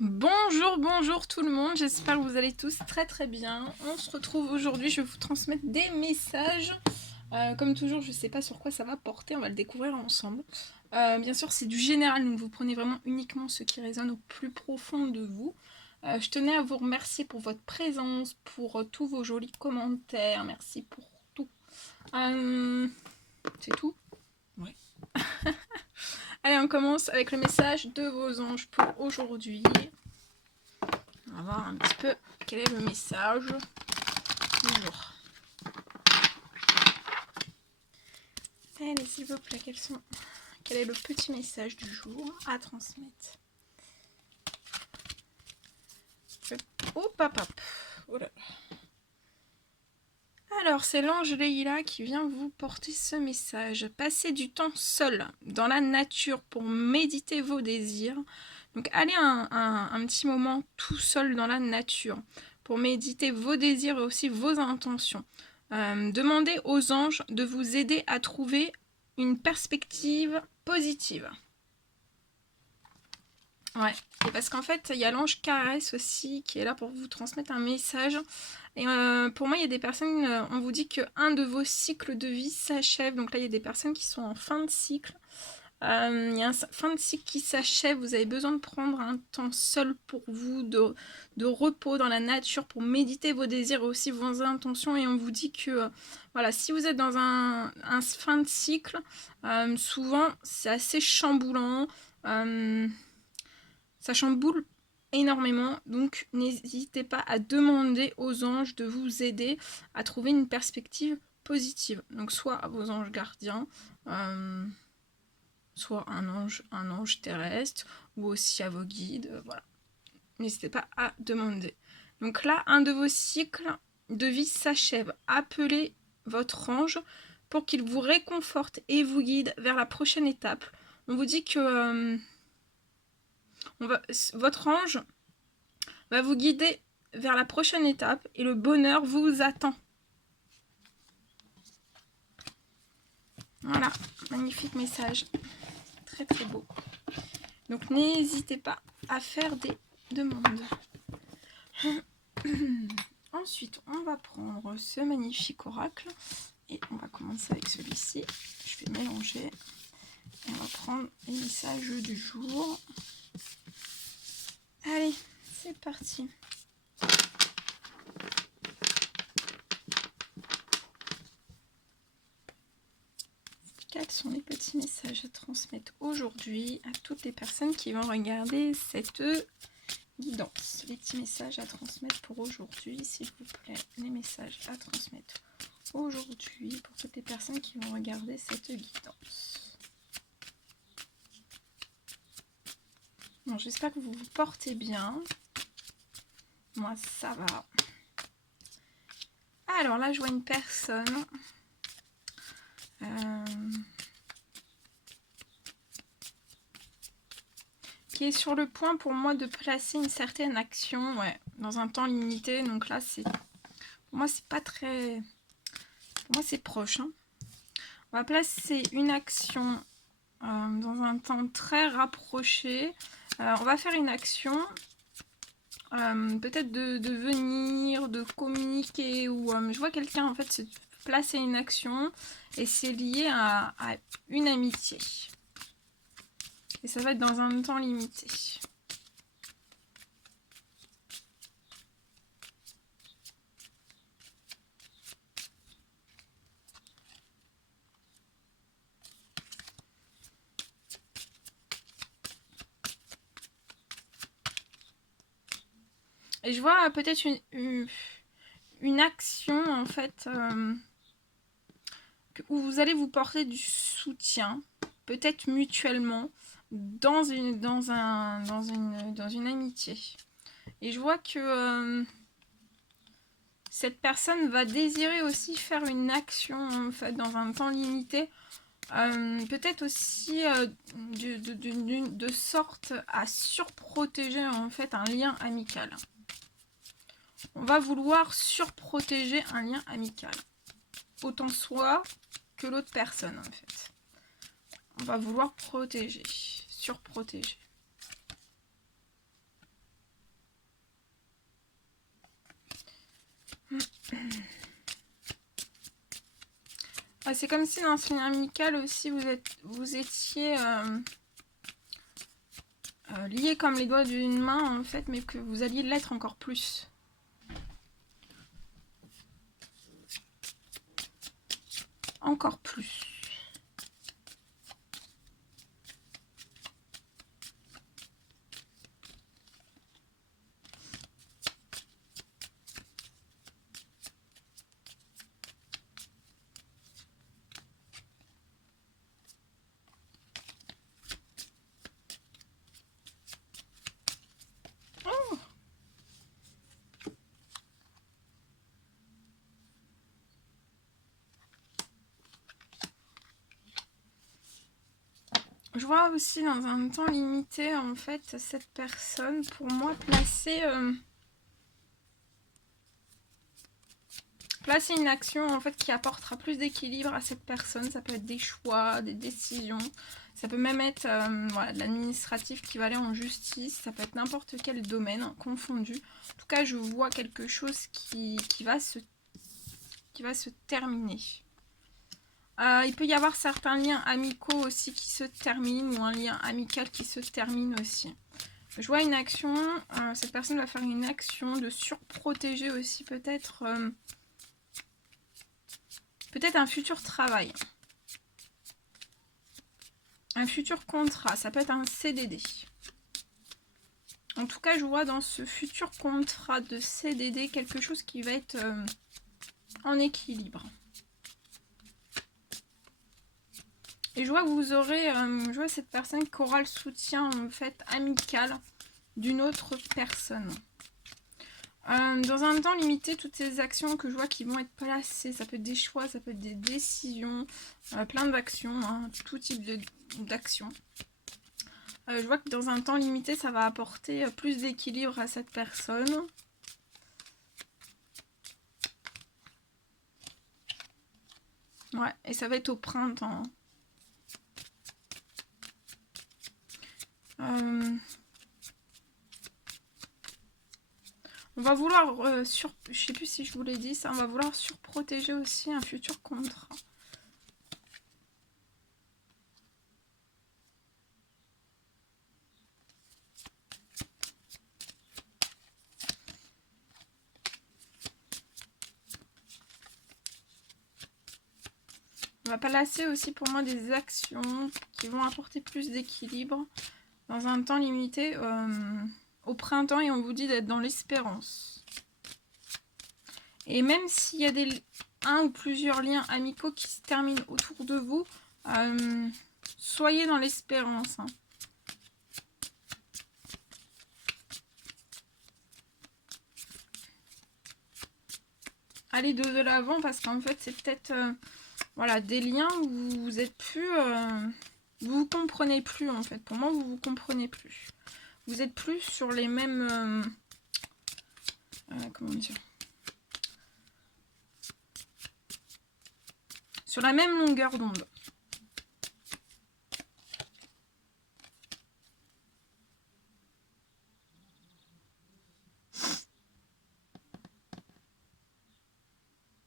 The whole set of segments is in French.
Bonjour, bonjour tout le monde, j'espère que vous allez tous très très bien. On se retrouve aujourd'hui, je vais vous transmettre des messages. Comme toujours, je ne sais pas sur quoi ça va porter, on va le découvrir ensemble. Bien sûr, c'est du général, donc vous prenez vraiment uniquement ce qui résonne au plus profond de vous. Je tenais à vous remercier pour votre présence, pour tous vos jolis commentaires, merci pour tout. C'est tout? Ouais. Allez, on commence avec le message de vos anges pour aujourd'hui. On va voir un petit peu quel est le message du jour. Allez, s'il vous plaît, quel est le petit message du jour à transmettre? Oh, papa. Oh là. Alors, c'est l'ange Leïla qui vient vous porter ce message. Passez du temps seul, dans la nature, pour méditer vos désirs. Donc, allez un petit moment tout seul dans la nature, pour méditer vos désirs et aussi vos intentions. Demandez aux anges de vous aider à trouver une perspective positive. Ouais, et parce qu'en fait, il y a l'ange Caresse aussi qui est là pour vous transmettre un message. Et pour moi, il y a des personnes, on vous dit qu'un de vos cycles de vie s'achève. Donc là, il y a des personnes qui sont en fin de cycle. Il y a un fin de cycle qui s'achève. Vous avez besoin de prendre un temps seul pour vous, de repos dans la nature, pour méditer vos désirs et aussi vos intentions. Et on vous dit que voilà, si vous êtes dans un fin de cycle, souvent c'est assez chamboulant. Ça chamboule énormément, donc n'hésitez pas à demander aux anges de vous aider à trouver une perspective positive. Donc soit à vos anges gardiens, soit un ange terrestre, ou aussi à vos guides, voilà. N'hésitez pas à demander. Donc là, un de vos cycles de vie s'achève. Appelez votre ange pour qu'il vous réconforte et vous guide vers la prochaine étape. On vous dit que votre ange va vous guider vers la prochaine étape et le bonheur vous attend. Voilà, magnifique message. Très très beau. Donc n'hésitez pas à faire des demandes. Ensuite, on va prendre ce magnifique oracle et on va commencer avec celui-ci. Je vais mélanger et on va prendre les messages du jour. Allez, c'est parti. Quels sont les petits messages à transmettre aujourd'hui à toutes les personnes qui vont regarder cette guidance? Les petits messages à transmettre pour aujourd'hui, s'il vous plaît. Les messages à transmettre aujourd'hui pour toutes les personnes qui vont regarder cette guidance. Bon, j'espère que vous vous portez bien. Moi, ça va. Alors là, je vois une personne. Qui est sur le point pour moi de placer une certaine action, ouais, dans un temps limité. Donc là, pour moi, c'est pas très... Pour moi, c'est proche. Hein. On va placer une action dans un temps très rapproché. On va faire une action, peut-être de venir, de communiquer, ou je vois quelqu'un en fait se placer une action et c'est lié à une amitié. Et ça va être dans un temps limité. Et je vois peut-être une action en fait où vous allez vous porter du soutien, peut-être mutuellement, dans une amitié. Et je vois que cette personne va désirer aussi faire une action en fait, dans un temps limité, peut-être aussi de sorte à surprotéger en fait un lien amical. On va vouloir surprotéger un lien amical. Autant soi que l'autre personne, en fait. On va vouloir protéger, surprotéger. C'est comme si dans ce lien amical aussi, vous étiez liés comme les doigts d'une main, en fait, mais que vous alliez l'être encore plus. Encore plus. Je vois aussi dans un temps limité, en fait, cette personne, pour moi, placer une action, en fait, qui apportera plus d'équilibre à cette personne. Ça peut être des choix, des décisions. Ça peut même être voilà, de l'administratif qui va aller en justice. Ça peut être n'importe quel domaine confondu. En tout cas, je vois quelque chose qui va se terminer. Il peut y avoir certains liens amicaux aussi qui se terminent ou un lien amical qui se termine aussi. Je vois une action, cette personne va faire une action de surprotéger aussi peut-être un futur travail. Un futur contrat, ça peut être un CDD. En tout cas, je vois dans ce futur contrat de CDD quelque chose qui va être en équilibre. Et je vois que vous aurez, je vois cette personne qui aura le soutien en fait amical d'une autre personne. Dans un temps limité, toutes ces actions que je vois qui vont être placées, ça peut être des choix, ça peut être des décisions, plein d'actions, hein, tout type d'actions. Je vois que dans un temps limité, ça va apporter plus d'équilibre à cette personne. Ouais, et ça va être au printemps. On va vouloir, je sais plus si je vous l'ai dit, ça, on va vouloir surprotéger aussi un futur contrat. On va placer aussi pour moi des actions qui vont apporter plus d'équilibre dans un temps limité au printemps, et on vous dit d'être dans l'espérance. Et même s'il y a un ou plusieurs liens amicaux qui se terminent autour de vous, soyez dans l'espérance. Hein. Allez de l'avant, parce qu'en fait c'est peut-être voilà, des liens où vous êtes plus... vous vous comprenez plus en fait. Pour moi, vous vous comprenez plus. Vous êtes plus sur les mêmes... comment dire, sur la même longueur d'onde.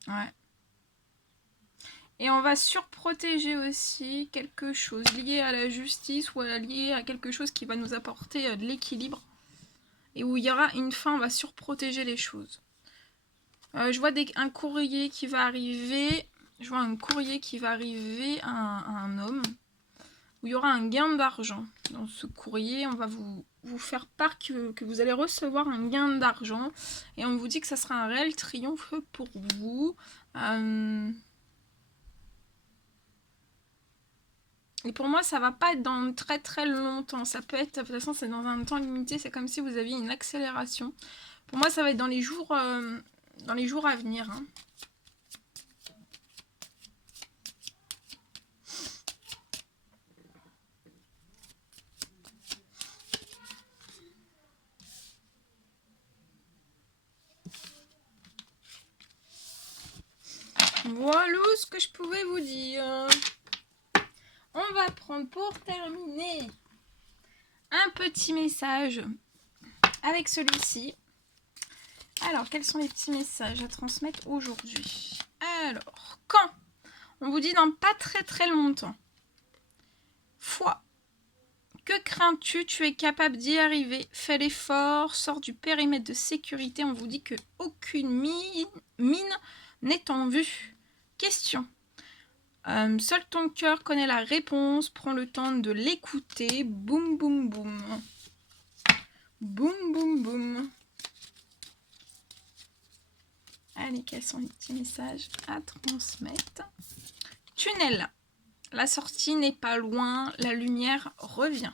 Ouais. Et on va surprotéger aussi quelque chose lié à la justice ou lié à quelque chose qui va nous apporter de l'équilibre. Et où il y aura une fin, on va surprotéger les choses. Je vois un courrier qui va arriver. Je vois un courrier qui va arriver à un homme. Où il y aura un gain d'argent. Dans ce courrier, on va vous faire part que vous allez recevoir un gain d'argent. Et on vous dit que ça sera un réel triomphe pour vous. Et pour moi, ça va pas être dans très très longtemps. Ça peut être, de toute façon, c'est dans un temps limité. C'est comme si vous aviez une accélération. Pour moi, ça va être dans les jours à venir. Hein. Voilà ce que je pouvais vous dire. On va prendre pour terminer un petit message avec celui-ci. Alors, quels sont les petits messages à transmettre aujourd'hui? Alors, quand On vous dit dans pas très longtemps. Foi. Que crains-tu? Tu es capable d'y arriver. Fais l'effort, sors du périmètre de sécurité. On vous dit que aucune mine n'est en vue. Question. Seul ton cœur connaît la réponse. Prends le temps de l'écouter. Boum, boum, boum. Boum, boum, boum. Allez, quels sont les petits messages à transmettre? Tunnel. La sortie n'est pas loin, la lumière revient.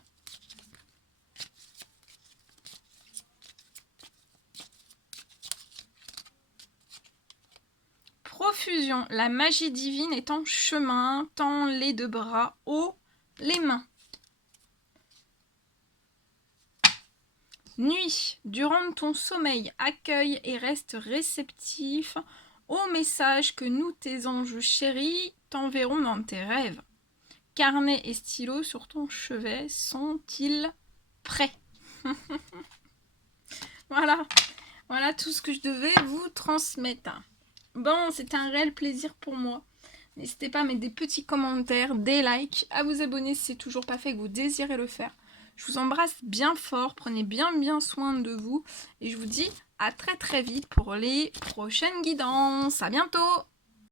Profusion. La magie divine est en chemin, tends les deux bras, haut les mains. Nuit. Durant ton sommeil, accueille et reste réceptif au message que nous, tes anges chéris, t'enverrons dans tes rêves. Carnet et stylo sur ton chevet sont-ils prêts? Voilà tout ce que je devais vous transmettre. Bon, c'était un réel plaisir pour moi. N'hésitez pas à mettre des petits commentaires, des likes, à vous abonner si c'est toujours pas fait et que vous désirez le faire. Je vous embrasse bien fort, prenez bien soin de vous et je vous dis à très vite pour les prochaines guidances. À bientôt!